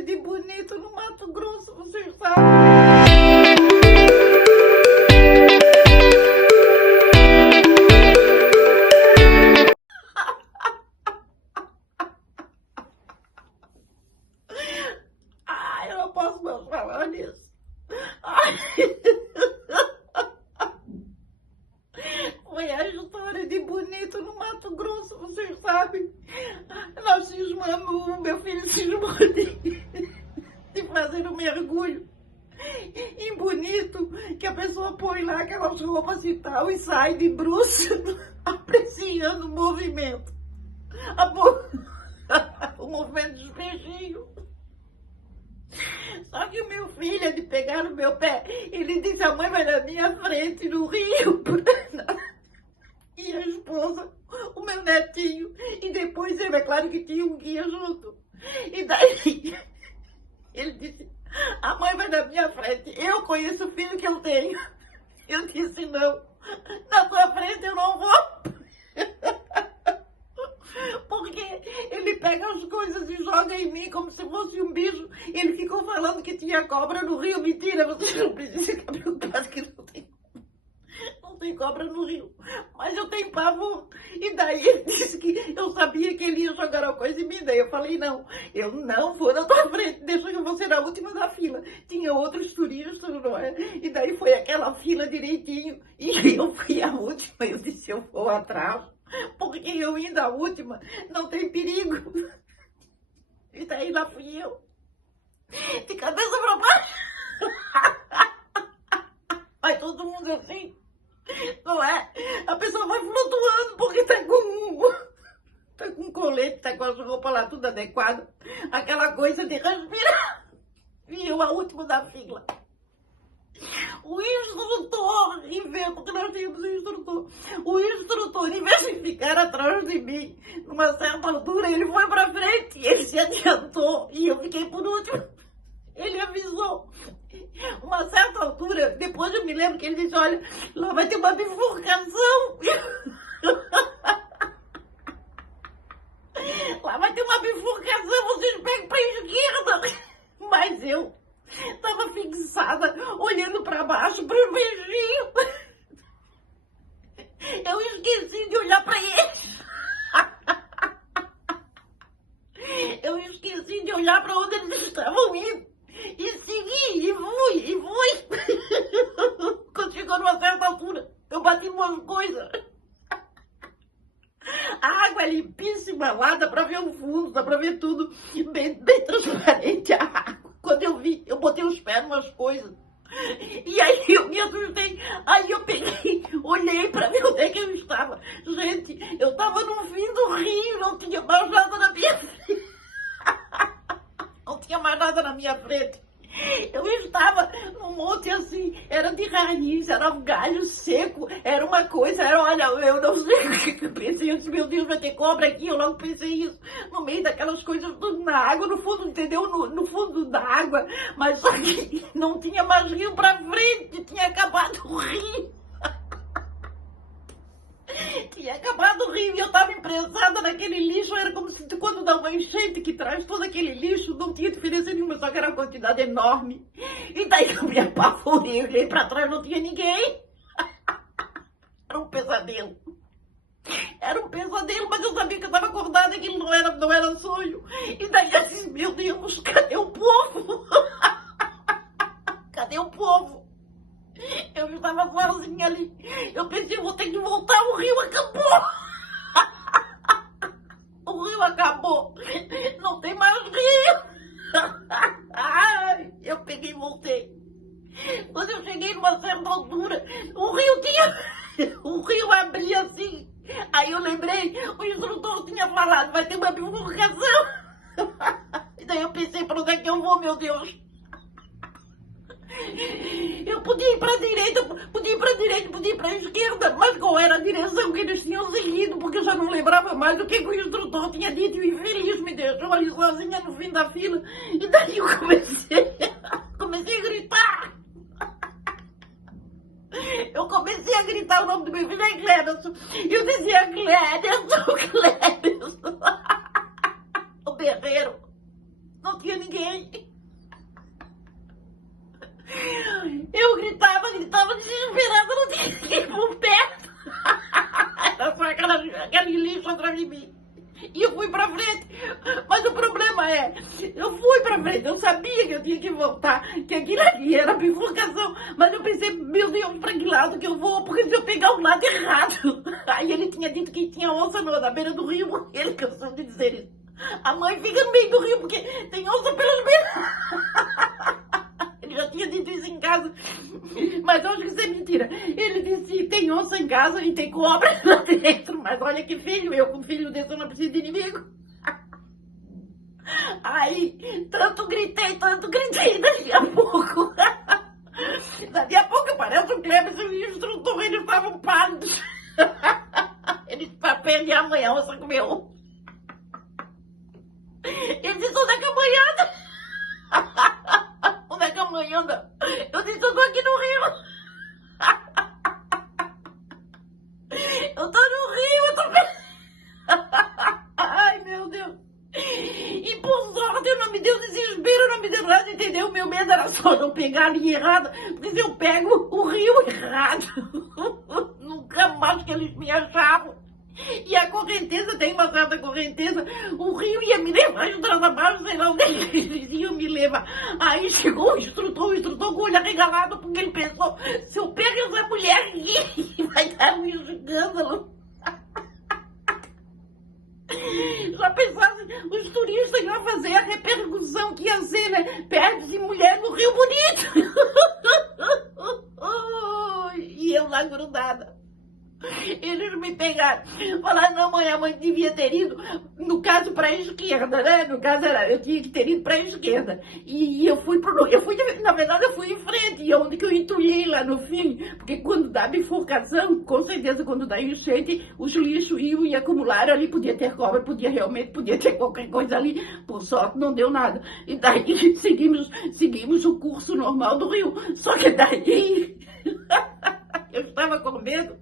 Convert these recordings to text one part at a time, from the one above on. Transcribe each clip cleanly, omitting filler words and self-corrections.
história de Bonito no Mato Grosso, vocês sabem? Ai, eu não posso mais falar nisso. Ai. Foi a história de Bonito no Mato Grosso, vocês sabem? Nós cismamos, o meu filho cismou de fazer um mergulho em Bonito, que a pessoa põe lá aquelas roupas e tal e sai de bruços apreciando o movimento. O movimento dos peixinhos. Só que o meu filho, é de pegar no meu pé, ele disse: a mãe vai na minha frente no rio. E a esposa, o meu netinho. E depois ele, é claro que tinha um guia junto. E daí ele disse: a mãe vai na minha frente. Eu conheço o filho que eu tenho. Eu disse: não, na sua frente eu não vou. Porque ele pega as coisas e joga em mim como se fosse um bicho. Ele ficou falando que tinha cobra no rio. Mentira, vocês não precisam ficar preocupados que não tem cobra no rio. Mas eu tenho pavor. E daí ele disse que eu sabia que ele ia jogar uma coisa em mim. Daí eu falei: não, eu não vou na tua frente, deixa que eu vou ser a última da fila. Tinha outros turistas, não é? E daí foi aquela fila direitinho. E eu fui a última. Eu disse: eu vou atrás. Porque eu indo a última, não tem perigo. E daí lá fui eu, de cabeça pra baixo. Vai todo mundo assim, não é? A pessoa vai flutuando porque tá com colete, tá com as roupas lá tudo adequado. Aquela coisa de respirar. E eu a última da fila. O instrutor, em vez, porque nós tínhamos o instrutor, em vez de ficar atrás de mim, numa certa altura, ele foi pra frente, ele se adiantou e eu fiquei por último. Ele avisou. Uma certa altura, depois eu me lembro que ele disse: olha, lá vai ter uma bifurcação. Lá vai ter uma bifurcação, vocês pegam pra esquerda. Mas eu estava fixada, olhando para baixo, para o beijinho. Eu esqueci de olhar para ele. Eu esqueci de olhar para onde eles estavam indo. E segui, e fui. Quando chegou numa certa altura, eu bati umas coisas. A água é limpíssima lá, dá para ver o fundo, dá para ver tudo. Bem transparente a água. Quando eu vi, eu botei os pés numas coisas. E aí eu me assustei. Aí eu peguei, olhei pra ver onde é que eu estava. Gente, eu estava no fim do rio, não tinha mais nada na minha frente. Não tinha mais nada na minha frente. Eu estava num monte assim, era de raiz, era um galho seco, era uma coisa, olha, eu não sei o que eu pensei. Eu disse: meu Deus, vai ter cobra aqui. Eu logo pensei isso, no meio daquelas coisas, tudo na água, no fundo, entendeu? No fundo da água, mas só que não tinha mais rio pra frente, tinha acabado o rio. Tinha acabado o rio e eu estava imprensada naquele lixo. Era como se quando dá uma enchente que traz todo aquele lixo, não tinha diferença nenhuma, só que era uma quantidade enorme. E daí eu me apavorei, olhei para trás, não tinha ninguém. Era um pesadelo. Era um pesadelo, mas eu sabia que eu estava acordada, que não era sonho. E daí eu disse: meu Deus, cadê o povo? Cadê o povo? Eu estava sozinha ali. Eu pensei: eu vou ter que voltar, o rio acabou. O rio acabou. Não tem mais rio. Ai, eu peguei e voltei. Quando eu cheguei numa certa altura, o rio abria assim. Aí eu lembrei, o instrutor tinha falado: vai ter uma bifurcação. E daí eu pensei: para onde é que eu vou, meu Deus? Eu podia ir para a direita, podia ir para a esquerda, mas qual era a direção que eles tinham seguido? Porque eu já não lembrava mais do que o instrutor tinha dito. E o infeliz me deixou ali sozinha no fim da fila. E daí eu comecei a gritar. Eu comecei a gritar o nome do meu filho: é Gleberson. Eu dizia: Gleberson, Gleberson. O berreiro. Não tinha ninguém. Eu gritava desesperada, não tinha ninguém por perto. Era só aquele lixo atrás de mim. E eu fui pra frente. Mas o problema é, eu fui pra frente, eu sabia que eu tinha que voltar, que aquilo ali era bifurcação. Mas eu pensei, meu Deus, pra que lado que eu vou? Porque se eu pegar o lado errado. Aí ele tinha dito que tinha onça na beira do rio. Ele cansou de dizer isso. A mãe fica no meio do rio porque tem onça pelas beiras. Ele já tinha dito isso em casa. Mas eu acho que isso é mentira. Ele disse, tem onça em casa e tem cobra lá dentro. Mas olha que filho, eu com filho desse eu não preciso de inimigo. Aí, tanto gritei, daqui a pouco. Daqui a pouco parece o Kleber e o instrutor, eles estavam pálidos. Eles para perder amanhã, a onça comeu. Ele disse, onde é que a mãe anda? Onde é que a mãe anda? Eu disse, eu tô aqui no rio. Eu tô no rio, eu tô... Ai, meu Deus. E por sorte, não me deu desespero, não me deu nada, entendeu? O meu medo era só não pegar a linha errada, porque se eu pego o rio errado, nunca mais que eles me achavam. E a correnteza, tem uma certa correnteza, o rio ia me levar estrada abaixo, sei lá onde eles iam me levar. Aí chegou o instrutor com o olho arregalado, porque ele pensou, se eu pego essa mulher aqui, vai dar um escândalo. Já pensasse, os turistas iam fazer a repercussão que ia ser, né? Perde-se mulher no Rio Bonito. E eu lá grudada. Eles me pegaram, falaram, não mãe, a mãe devia ter ido, no caso, para a esquerda, né? No caso, eu tinha que ter ido para a esquerda. E na verdade, eu fui em frente, e onde que eu entulhei lá no fim, porque quando dá bifurcação, com certeza, quando dá enchente, os lixos iam e acumularam ali, podia ter cobra, podia ter qualquer coisa ali, por sorte não deu nada. E daí seguimos o curso normal do rio, só que daí eu estava com medo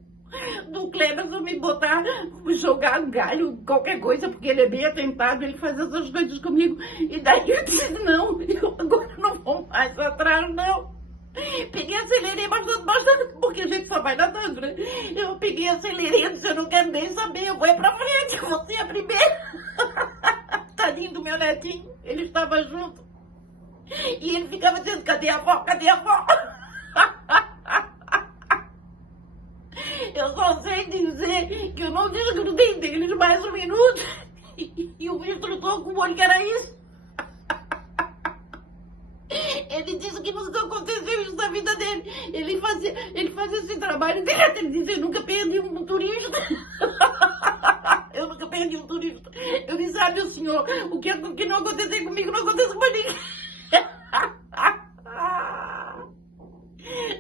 do Kleber me botar, jogar galho, qualquer coisa, porque ele é bem atentado, ele faz essas coisas comigo. E daí eu disse, não, eu agora não vou mais atrás, não. Peguei, acelerei bastante, porque a gente só vai nadando, né? Eu peguei, acelerei, disse, eu não quero nem saber, eu vou ir pra frente, você é a primeira. Tadinho do meu netinho, ele estava junto. E ele ficava dizendo, cadê a avó, cadê a avó? Eu só sei dizer que eu não desgrudei deles mais um minuto. E o instrutor com o olho que era isso. Ele disse que nunca aconteceu isso na vida dele. Ele fazia esse trabalho direto. Ele disse, eu nunca perdi um turista. Eu nunca perdi um turista. Eu disse, ah, meu senhor, o que não aconteceu comigo não aconteceu com ninguém.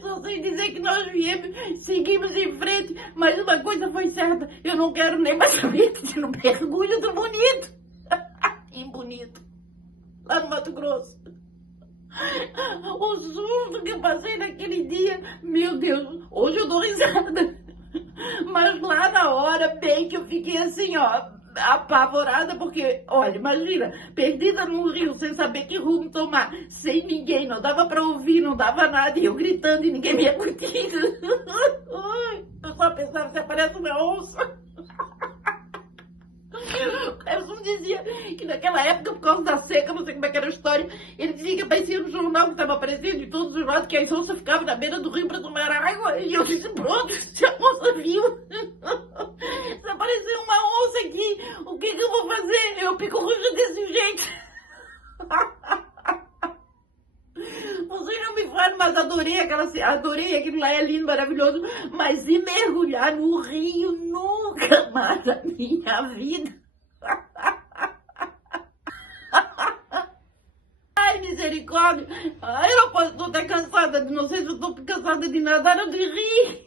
Só sei dizer que nós seguimos em frente, mas uma coisa foi certa, eu não quero nem mais saber de um mergulho do Bonito. Em Bonito, lá no Mato Grosso. O susto que eu passei naquele dia, meu Deus, hoje eu dou risada. Mas lá na hora, bem que eu fiquei assim, ó, apavorada, porque, olha, imagina, perdida num rio, sem saber que rumo tomar, sem ninguém, não dava pra ouvir, não dava nada, e eu gritando e ninguém me ia curtindo. Eu só pensava, se aparece uma onça. O Edson dizia que naquela época, por causa da seca, não sei como é que era a história, ele dizia que aparecia no jornal que estava aparecendo de todos os lados, que as onças ficavam na beira do rio para tomar água. E eu disse, pronto, se a onça viu, se aparecer uma onça aqui, o que eu vou fazer? Eu pico roxo desse jeito. Vocês não me falam, mas adorei aquilo lá, é lindo, maravilhoso, mas ir mergulhar no rio nunca mais na minha vida. Ai, misericórdia, ai, eu não posso, estou até cansada, não sei se eu estou cansada de nadar ou de rir.